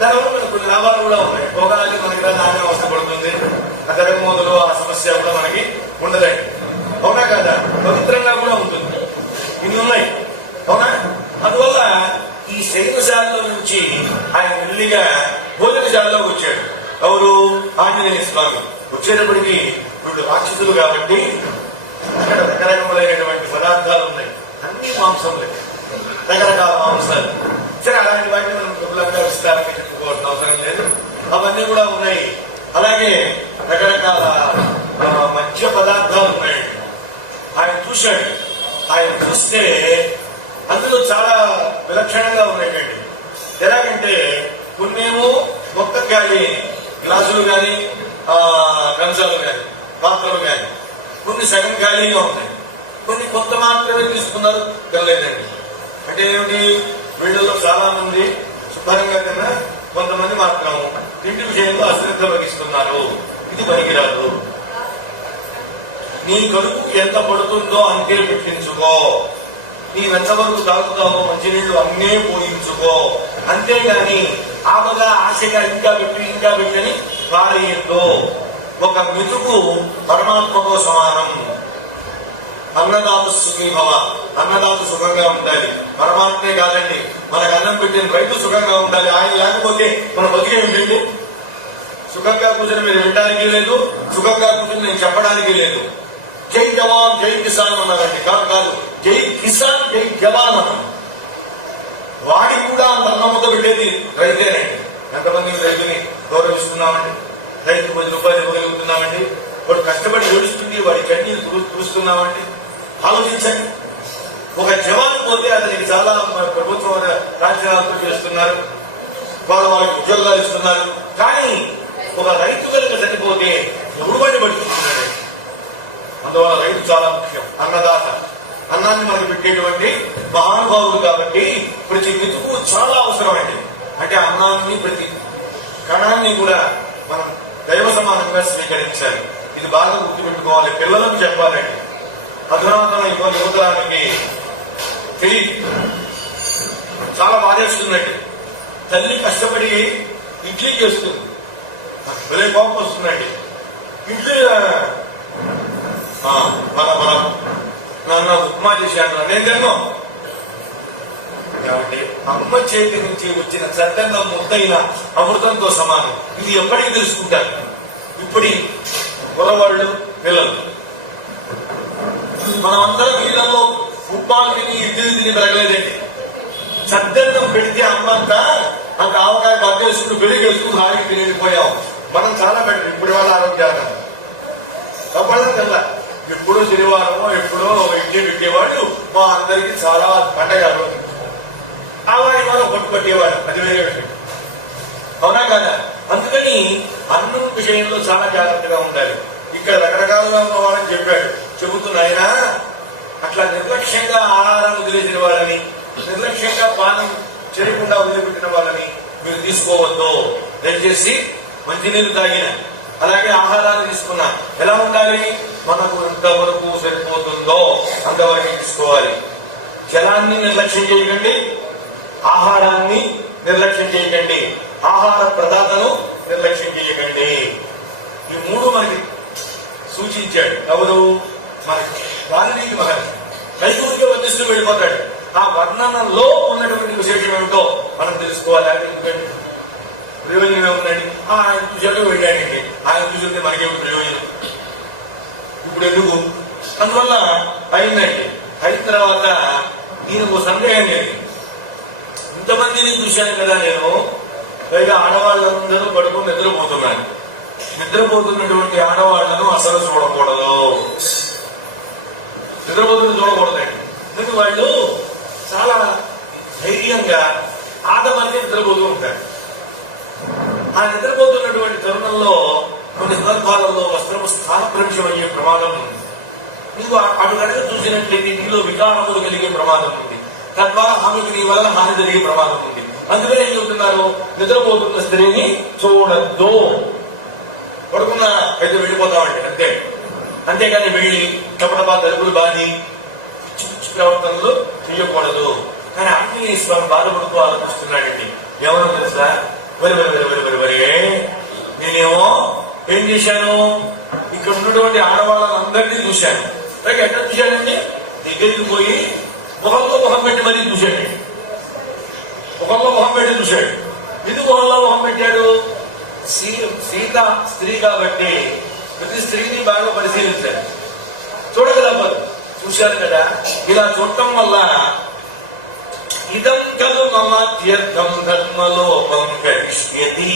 దానివల్ల మనకు కొన్ని లాభాలు కూడా ఉన్నాయి. భోగాలకి మనకి నాణ్యం అవస్థ పడుతుంది, ఆ జగన్మోదులు ఆ సమస్య కూడా మనకి ఉండదండి. అవునా కాదా? పవిత్రంగా కూడా ఉంటుంది. ఇవి ఉన్నాయి. అవునా? అందువల్ల ఈ శైనశాలలో నుంచి ఆయన మెల్లిగా భోజనశాలలోకి వచ్చాడు. ఎవరు? ఆంజనేయ స్వామి. వచ్చేటప్పటికి వీళ్ళు రాక్షసులు కాబట్టి అక్కడ రకరకములైనటువంటి పదార్థాలు ఉన్నాయి. అన్ని మాంసములే, రకరకాల మాంసాలు. సరే, అలాంటి వాటిని మనం విపులంగా విస్తారంగా చెప్పుకోవాల్సిన అవసరం లేదు. అవన్నీ కూడా ఉన్నాయి. అలాగే రకరకాల మధ్య పదార్థాలు ఉన్నాయి. ఆయన చూశాడు. ఆయన చూస్తే అందులో చాలా విలక్షణంగా ఉన్నాయండి. ఎలాగంటే కొన్నేమో మొత్తం కానీ గ్లాసులు కానీ కంచాలు కానీ పాత్రలు కానీ కొన్ని సగం ఖాళీగా ఉన్నాయి. కొన్ని కొంత మాత్రమే తీసుకున్నారు, తినలేదండి. అంటే ఏమిటి? వీళ్ళలో చాలా మంది శుభ్రంగా తిన్నా, కొంతమంది మాత్రం తిండి విషయంలో అశ్రద్ధ వహిస్తున్నారు. ఇది పనికిరాదు. నీ కడుపుకి ఎంత పడుతుందో అంతే పెట్టించుకో. నీవెంతవరకు తాగుతావో మంచినీళ్లు అన్నే పోయించుకో. అంతేగాని ఆపగా ఆశగా ఇంకా పెట్టని పారేయద్దు. ఒక మెతుకు పరమాత్మతో సమానం. అన్నదాత సుఖీభవ. అన్నదాత సుఖంగా ఉండాలి. పరమాత్మే కాదండి, మనకు అన్నం పెట్టిన రైతు సుఖంగా ఉండాలి. ఆయన లేకపోతే మన బతికే ఉంటుంది. సుఖంగా కూర్చొని మీరు వినడానికి లేదు, సుఖంగా కూర్చొని నేను చెప్పడానికి లేదు. జై జవాన్ జై కిసాన్ అన్నారండి. కాదు, జై కిసాన్ జై జవాన్ అన్నాం. వాడికి కూడా అంత అన్నమ్మతో పెట్టేది రైతేనండి. ఎంతమంది రైతుని గౌరవిస్తున్నామండి? రైతు 10 రూపాయలు ఇవ్వగలుగుతున్నామండి? వాడు కష్టపడి ఏడుస్తుంది, వాడి కన్నీరు చూస్తున్నామండి. ఆలోచించండి. ఒక జవాన్ పోతే అతనికి చాలా ప్రభుత్వం రాజ్యాలతో చేస్తున్నారు, వాళ్ళకి ఉద్యోగాలు ఇస్తున్నారు. కానీ ఒక రైతు కనుక చనిపోతే ఎవడు బట్టి పడుతున్నాడు. అందువల్ల రైతు చాలా ముఖ్యం. అన్నదాత, అన్నాన్ని మనకు పెట్టేటువంటి మహానుభావులు కాబట్టి ప్రతి మెతుకు చాలా అవసరమండి. అంటే అన్నాన్ని ప్రతి కణాన్ని కూడా మనం దైవ సమానంగా స్వీకరించాలి. ఇది బాగా గుర్తుపెట్టుకోవాలి. పిల్లలకు చెప్పాలండి. అధునాతన యువతరానికి తెలియదు. చాలా బాధేస్తుందండి. తల్లి కష్టపడి ఇడ్లీ చేస్తుంది, భలే కోపం వస్తుందండి. ఇడ్లీ నాన్న ఉప్మా చేశాను, నేను తిన్నాను కాబట్టి అమ్మ చేతి నుంచి వచ్చిన చట్టంగా ముద్దైన అమృతంతో సమానం. ఇది ఎప్పటికీ తెలుసుకుంటారు ఇప్పటి కురవాళ్ళు, పిల్లలు. మనమందరం ఇళ్లలో ఫుట్బాల్ తిని ఇడ్లీ తిని పెరగలేదండి. చద్దన్నం పెడితే అమ్మంతా అంత ఆవకాయ బగ్గేసుకుని పెరిగేసుకుని హాయికి తిరిగిపోయాం. మనం చాలా బెటర్ ఇప్పుడు వాళ్ళ ఆరోగ్యాలు. తప్పడం తెల్ల ఎప్పుడో శనివారమో ఎప్పుడో ఇడ్లీ పెట్టేవాళ్ళు మా అందరికీ చాలా పండగ. ఆ వారి వాళ్ళు పట్టుకొట్టేవారు, అది వేరే విషయం. అవునా కదా? అందుకని అన్నం విషయంలో చాలా జాగ్రత్తగా ఉండాలి. ఇక్కడ రకరకాలుగా ఉన్న వాళ్ళని చెప్పాడు. చెబుతున్నాయినా అట్లా నిర్లక్ష్యంగా ఆహారం వదిలేసిన వాళ్ళని, నిర్లక్ష్యంగా పానం చేయకుండా వదిలిపెట్టిన వాళ్ళని మీరు తీసుకోవద్దు. దయచేసి మంచినీరు తాగిన, అలాగే ఆహారాన్ని తీసుకున్నా ఎలా ఉండాలి? మనకు ఎంతవరకు సరిపోతుందో అంతవరకు తీసుకోవాలి. జలాన్ని నిర్లక్ష్యం చేయకండి, ఆహారాన్ని నిర్లక్ష్యం చేయకండి, ఆహార ప్రదాతను నిర్లక్ష్యం చేయకండి. ఈ మూడు మనకి సూచించాడు. ఎవరు? మనకి వాల్మీకి మహర్షి. నైపుణ్యం వర్ణిస్తూ వెళ్ళిపోతాడు. ఆ వర్ణనలో ఉన్నటువంటి విశేషం ఏమిటో మనం తెలుసుకోవాలి. ఎందుకంటే ప్రయోజనం ఏముందండి? ఆయన చూసాడు వెళ్ళాడండి, ఆయన చూసింది మనకేమి ప్రయోజనం ఇప్పుడు ఎందుకు? అందువల్ల అయిందండి. అయిన తర్వాత నేను ఓ సందేహం లేదు. ఇంతమందిని చూశాను కదా నేను, పైగా ఆడవాళ్ళందరూ పడుకుని నిద్రపోతున్నాను. నిద్రపోతున్నటువంటి ఆడవాళ్లను అసలు చూడకూడదు. చూడకూడదండి. ఎందుకు? వాళ్ళు చాలా ధైర్యంగా ఆడమని నిద్రపోతూ ఉంటారు. ఆ నిద్రపోతున్నటువంటి తరుణంలో కొన్ని సందర్భాలలో వస్త్రము స్థానభ్రంశం అయ్యే ప్రమాదం ఉంది. నీవు అటు కనుక చూసినట్లయితే నీలో వికారములు కలిగే ప్రమాదం ఉంది. తద్వారా ఆమెకు నీ వలన హాని జరిగే ప్రమాదం ఉంది. అందుకని ఏం చెబుతున్నారు? నిద్రపోతున్న స్త్రీని చూడద్దు. పడుకున్న అయితే వెళ్ళిపోతామండి అంతే. అంతేకాని వెళ్ళి టపటపా తలుపులు బాధి పిచ్చి ప్రవర్తనలు చేయకూడదు. కానీ ఆంజనేయ స్వామి బాధపడుతూ ఆలోచిస్తున్నాడండి. ఎవరో తెలుసా? వరి నేనేమో ఏం చేశాను, ఇక్కడ ఉన్నటువంటి ఆడవాళ్ళందరినీ చూశాను. అలాగే ఎట్లా చూశానండి, దగ్గరికి పోయి ముఖంలో ముఖం పెట్టి మరీ చూశాడు. ముఖంలో ముఖం పెట్టి చూశాడు. ఎందుకు ముఖంలో ముఖం పెట్టాడు? సీత స్త్రీ కాబట్టి ప్రతి స్త్రీని బాగా పరిశీలించాడు. చూడగలపదు, చూశాను కదా. ఇలా చూడటం వల్ల ఇదం కలు మమ తీర్థం ధర్మలోపం కరిష్యతి